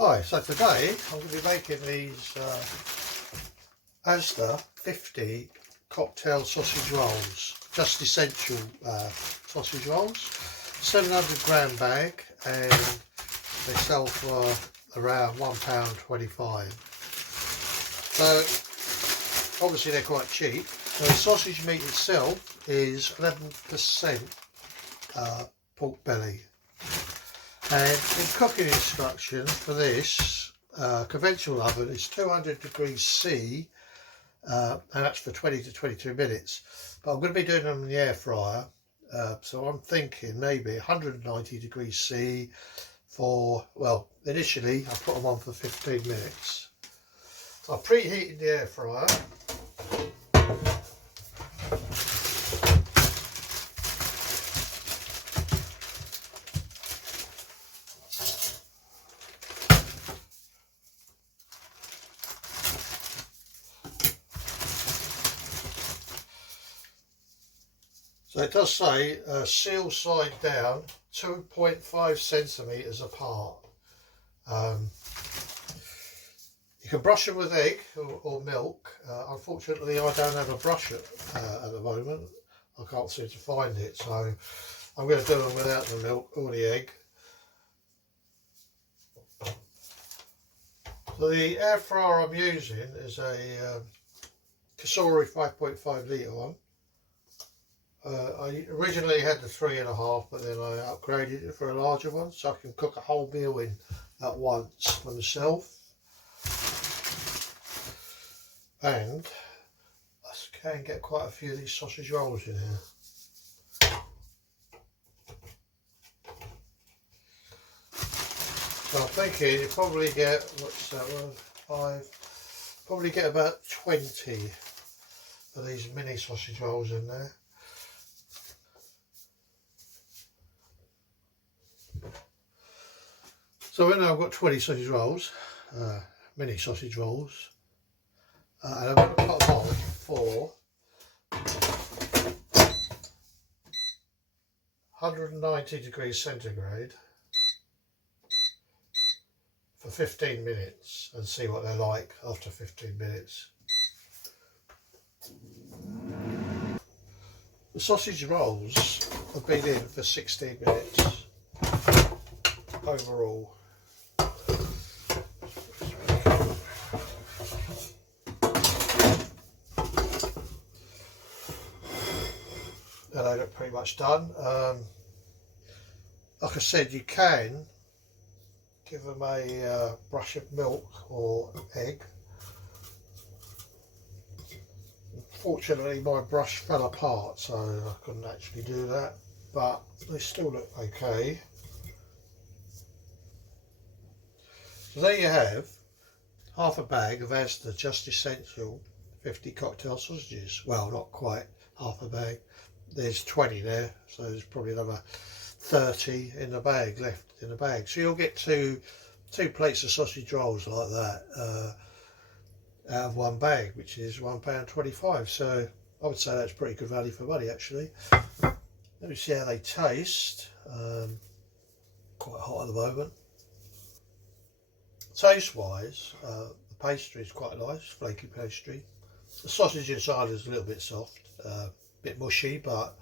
Hi, so today I'm going to be making these Asda 50 cocktail sausage rolls, just essential sausage rolls, 700 g bag, and they sell for around £1.25. So obviously they're quite cheap. So the sausage meat itself is 11% pork belly. And in cooking instructions for this conventional oven is 200 degrees C, and that's for 20 to 22 minutes. But I'm going to be doing them in the air fryer, so I'm thinking maybe 190 degrees C for, well, initially I put them on for 15 minutes. So I preheated the air fryer. So it does say seal side down 2.5 centimetres apart. You can brush them with egg or milk. Unfortunately I don't have a brush at the moment. I can't seem to find it, so I'm going to do them without the milk or the egg. So the air fryer I'm using is a Kasori 5.5 litre one. I originally had the 3.5, but then I upgraded it for a larger one, so I can cook a whole meal in at once for myself. And I can get quite a few of these sausage rolls in here. So I'm thinking you probably get, what's that one, 5, probably get about 20 of these mini sausage rolls in there. So right now I've got 20 sausage rolls, mini sausage rolls, and I'm going to put them on for 190 degrees centigrade for 15 minutes and see what they're like after 15 minutes. The sausage rolls have been in for 16 minutes overall. And they look pretty much done. Like I said, you can give them a brush of milk or egg. Unfortunately my brush fell apart, so I couldn't actually do that, but they still look okay. So there you have half a bag of Asda Just Essential 50 cocktail sausages. Well, not quite half a bag. There's 20 there, so there's probably another 30 in the bag left in the bag. So you'll get two plates of sausage rolls like that out of one bag, which is £1.25. So I would say that's pretty good value for money actually. Let me see how they taste. Quite hot at the moment. Taste wise, the pastry is quite nice, flaky pastry. The sausage inside is a little bit soft, a bit mushy, but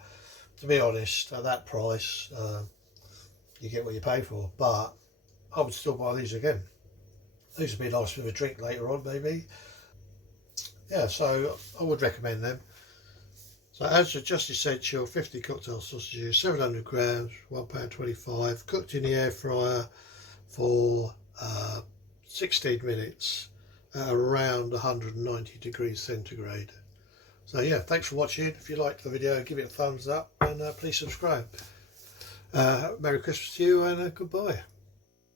to be honest, at that price, you get what you pay for. But I would still buy these again. These would be nice with a drink later on, maybe. Yeah, so I would recommend them. So Asda Just Essential 50 cocktail sausages, 700 grams, £1.25, cooked in the air fryer for 16 minutes at around 190 degrees centigrade. So yeah, thanks for watching. If you liked the video, give it a thumbs up and please subscribe. Merry Christmas to you and goodbye.